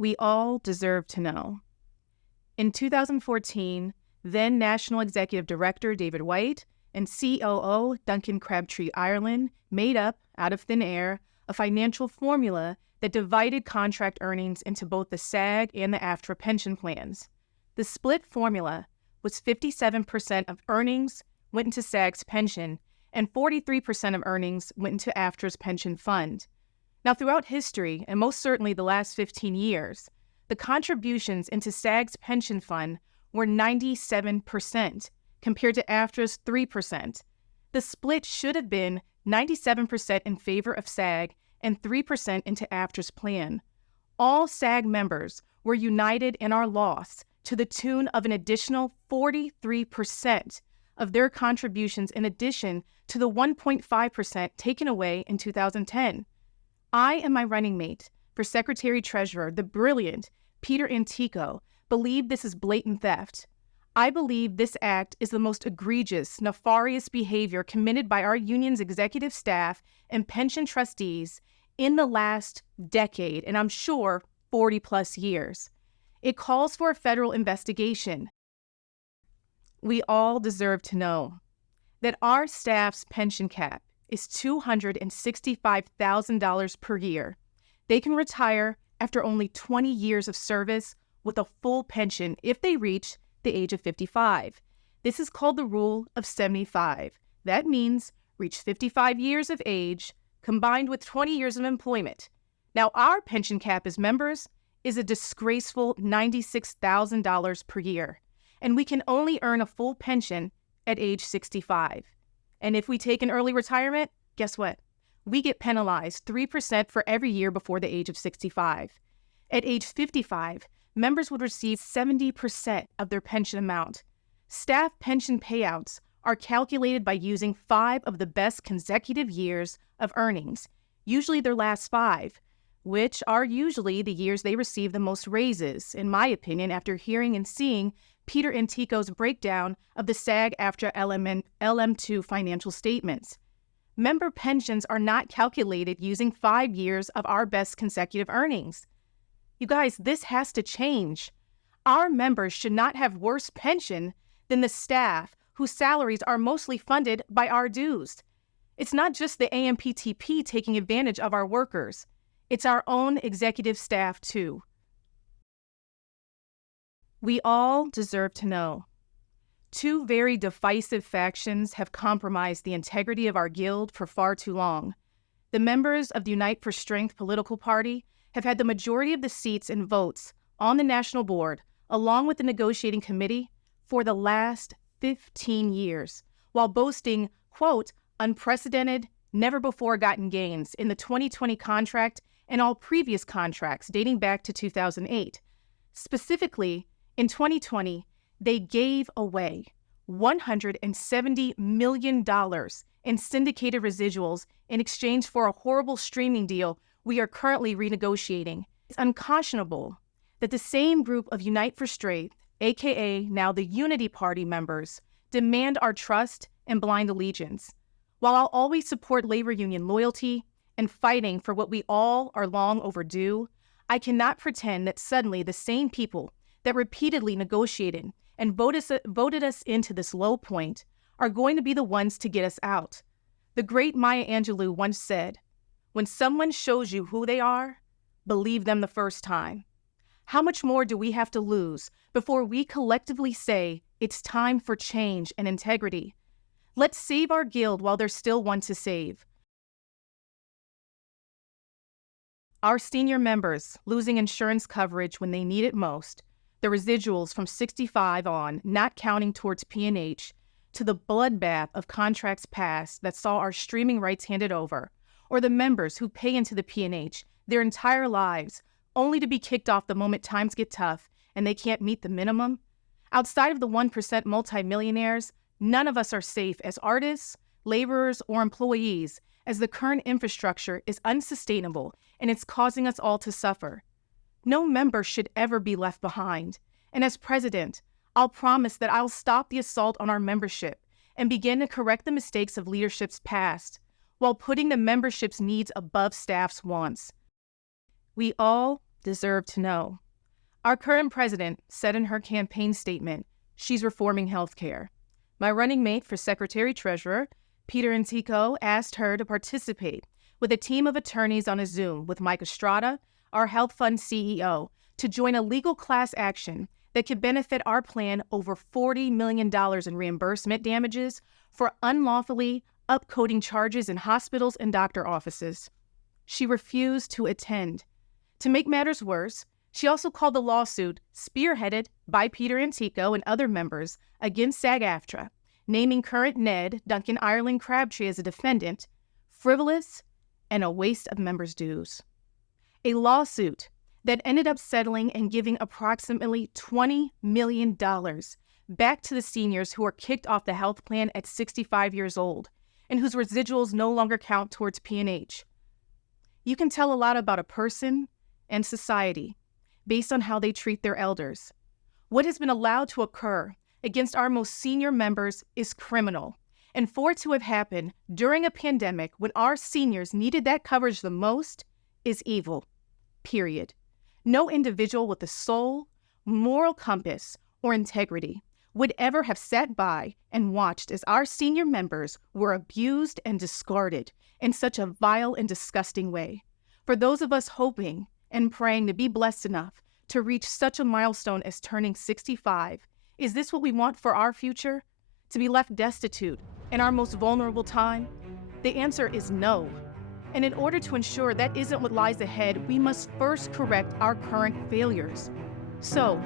We all deserve to know. In 2014, then National Executive Director David White and COO Duncan Crabtree Ireland made up, out of thin air, a financial formula that divided contract earnings into both the SAG and the AFTRA pension plans. The split formula was 57% of earnings went into SAG's pension and 43% of earnings went into AFTRA's pension fund. Now, throughout history, and most certainly the last 15 years, the contributions into SAG's pension fund were 97% compared to AFTRA's 3%. The split should have been 97% in favor of SAG and 3% into AFTRA's plan. All SAG members were united in our loss to the tune of an additional 43% of their contributions in addition to the 1.5% taken away in 2010. I and my running mate for Secretary-Treasurer, the brilliant Peter Antico, believe this is blatant theft. I believe this act is the most egregious, nefarious behavior committed by our union's executive staff and pension trustees in the last decade, and I'm sure 40-plus years. It calls for a federal investigation. We all deserve to know that our staff's pension cap is $265,000 per year. They can retire after only 20 years of service with a full pension if they reach the age of 55. This is called the Rule of 75. That means reach 55 years of age combined with 20 years of employment. Now, our pension cap as members is a disgraceful $96,000 per year, and we can only earn a full pension at age 65. And if we take an early retirement, guess what? We get penalized 3% for every year before the age of 65. At age 55, members would receive 70% of their pension amount. Staff pension payouts are calculated by using 5 of the best consecutive years of earnings, usually their last 5, which are usually the years they receive the most raises, in my opinion, after hearing and seeing Peter Antico's breakdown of the SAG-AFTRA LM2 financial statements. Member pensions are not calculated using 5 years of our best consecutive earnings. You guys, this has to change. Our members should not have worse pension than the staff whose salaries are mostly funded by our dues. It's not just the AMPTP taking advantage of our workers. It's our own executive staff, too. We all deserve to know. 2 very divisive factions have compromised the integrity of our guild for far too long. The members of the Unite for Strength political party have had the majority of the seats and votes on the national board, along with the negotiating committee, for the last 15 years, while boasting, quote, unprecedented, never-before-gotten gains in the 2020 contract and all previous contracts dating back to 2008. Specifically, in 2020, they gave away $170 million in syndicated residuals in exchange for a horrible streaming deal we are currently renegotiating. It's unconscionable that the same group of Unite for Strength, aka now the Unity Party members, demand our trust and blind allegiance. While I'll always support labor union loyalty and fighting for what we all are long overdue, I cannot pretend that suddenly the same people that repeatedly negotiated and voted us into this low point are going to be the ones to get us out. The great Maya Angelou once said, "When someone shows you who they are, believe them the first time." How much more do we have to lose before we collectively say it's time for change and integrity? Let's save our guild while there's still one to save. Our senior members losing insurance coverage when they need it most, the residuals from 65 on not counting towards P&H, to the bloodbath of contracts passed that saw our streaming rights handed over, or the members who pay into the P&H their entire lives only to be kicked off the moment times get tough and they can't meet the minimum. Outside of the 1% multimillionaires, none of us are safe as artists, laborers, or employees, as the current infrastructure is unsustainable and it's causing us all to suffer. No member should ever be left behind. And as president, I'll promise that I'll stop the assault on our membership and begin to correct the mistakes of leadership's past, while putting the membership's needs above staff's wants. We all deserve to know. Our current president said in her campaign statement, she's reforming healthcare. My running mate for Secretary-Treasurer, Peter Antico, asked her to participate with a team of attorneys on a Zoom with Mike Estrada, our health fund CEO, to join a legal class action that could benefit our plan over $40 million in reimbursement damages for unlawfully upcoding charges in hospitals and doctor offices. She refused to attend. To make matters worse, she also called the lawsuit, spearheaded by Peter Antico and other members, against SAG-AFTRA, naming current NED, Duncan Ireland Crabtree, as a defendant, frivolous and a waste of members' dues. A lawsuit that ended up settling and giving approximately $20 million back to the seniors who were kicked off the health plan at 65 years old and whose residuals no longer count towards P&H. You can tell a lot about a person and society based on how they treat their elders. What has been allowed to occur against our most senior members is criminal, and for it to have happened during a pandemic when our seniors needed that coverage the most is evil, period. No individual with a soul, moral compass, or integrity would ever have sat by and watched as our senior members were abused and discarded in such a vile and disgusting way. For those of us hoping and praying to be blessed enough to reach such a milestone as turning 65, is this what we want for our future? To be left destitute in our most vulnerable time? The answer is no. And in order to ensure that isn't what lies ahead, we must first correct our current failures. So,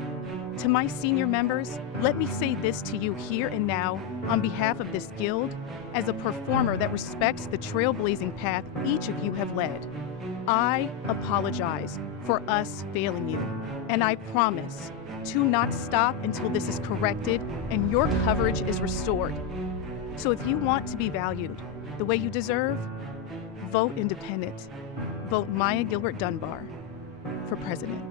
to my senior members, let me say this to you here and now on behalf of this guild, as a performer that respects the trailblazing path each of you have led. I apologize for us failing you, and I promise to not stop until this is corrected and your coverage is restored. So if you want to be valued the way you deserve, vote independent. Vote Maya Gilbert Dunbar for president.